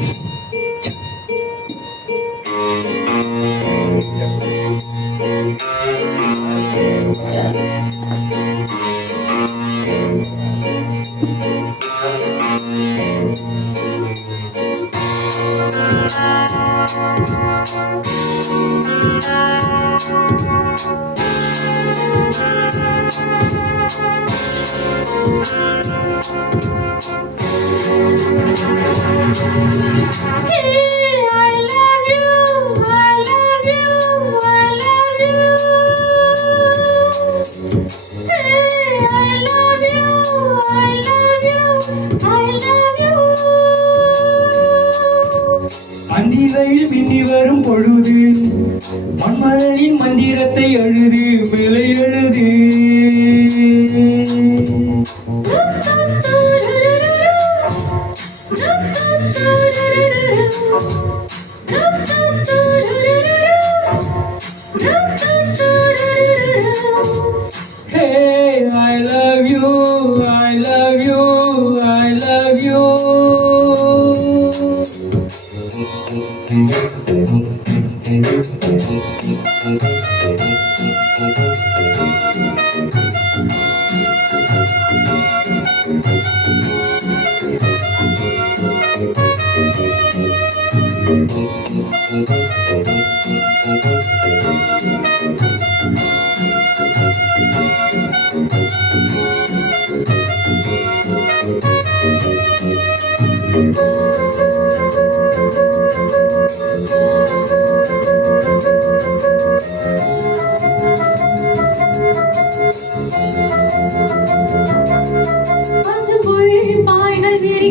you அந்திரையில் மின்னி வரும் பொழுது மன்மதனின் மந்திரத்தை அழுது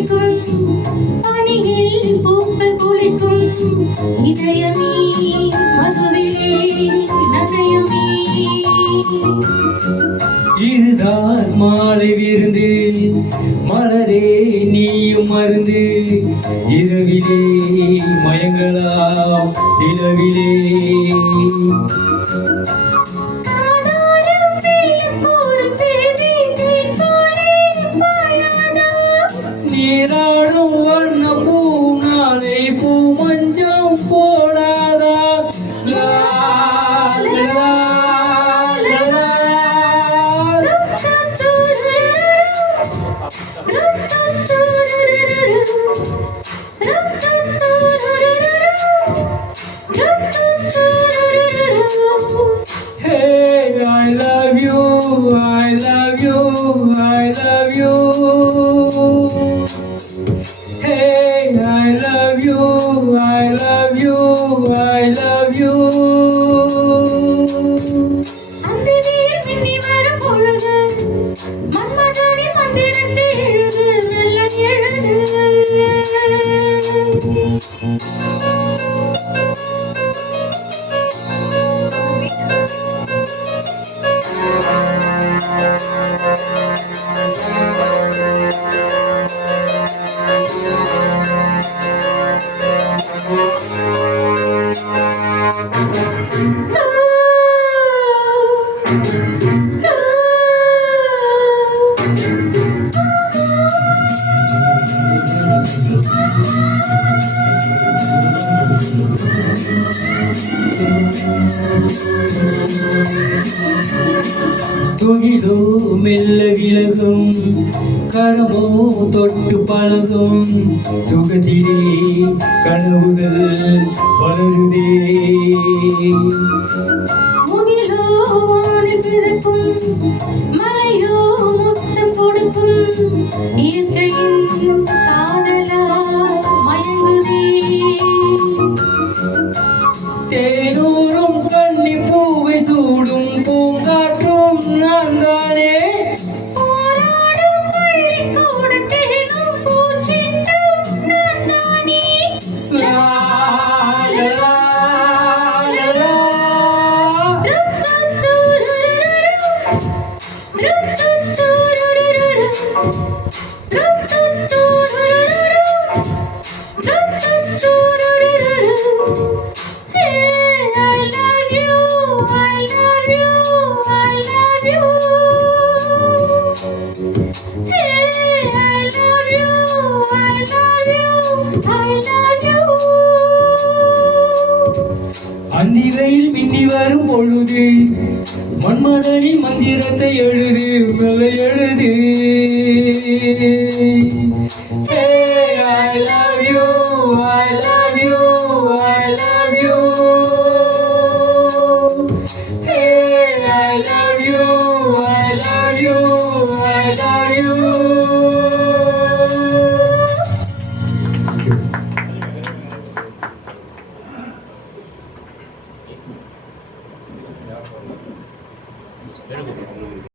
பாய்கள் பனியில் பூக்கள் குளிக்கும் இதயமே மதுவிலே நகையமே இதுதான் மாலை விருந்து மலரே நீயும் மருந்து இரவிலே மயங்களாம் நிலவிலே நீராடும் வண்ண பூனாலே பூ மஞ்சம் போடாதா Hey, I love you, you, I love you, I love you. அந்தினியில் மின்னி வரும் பொழுது மன்மதனின் மந்திரத்தில் துகிலோ மெல்ல விலகும் கரமோ தொட்டு பழகும். சுகத்திலே கனவுகள் வளருதே. மலையோ முத்தம் கொடுக்கும். இயற்கையின் காதலா மயங்குதே. തേനൂറും കണ്ണി പൂവി ചൂടും പൂങ്കാറ്റും നാങ്കാണേ Do do do மந்திரையில் மின்னி வரும் பொழுது மன்மதனின் மந்திரத்தை எழுது மெல்ல எழுது. I love you I love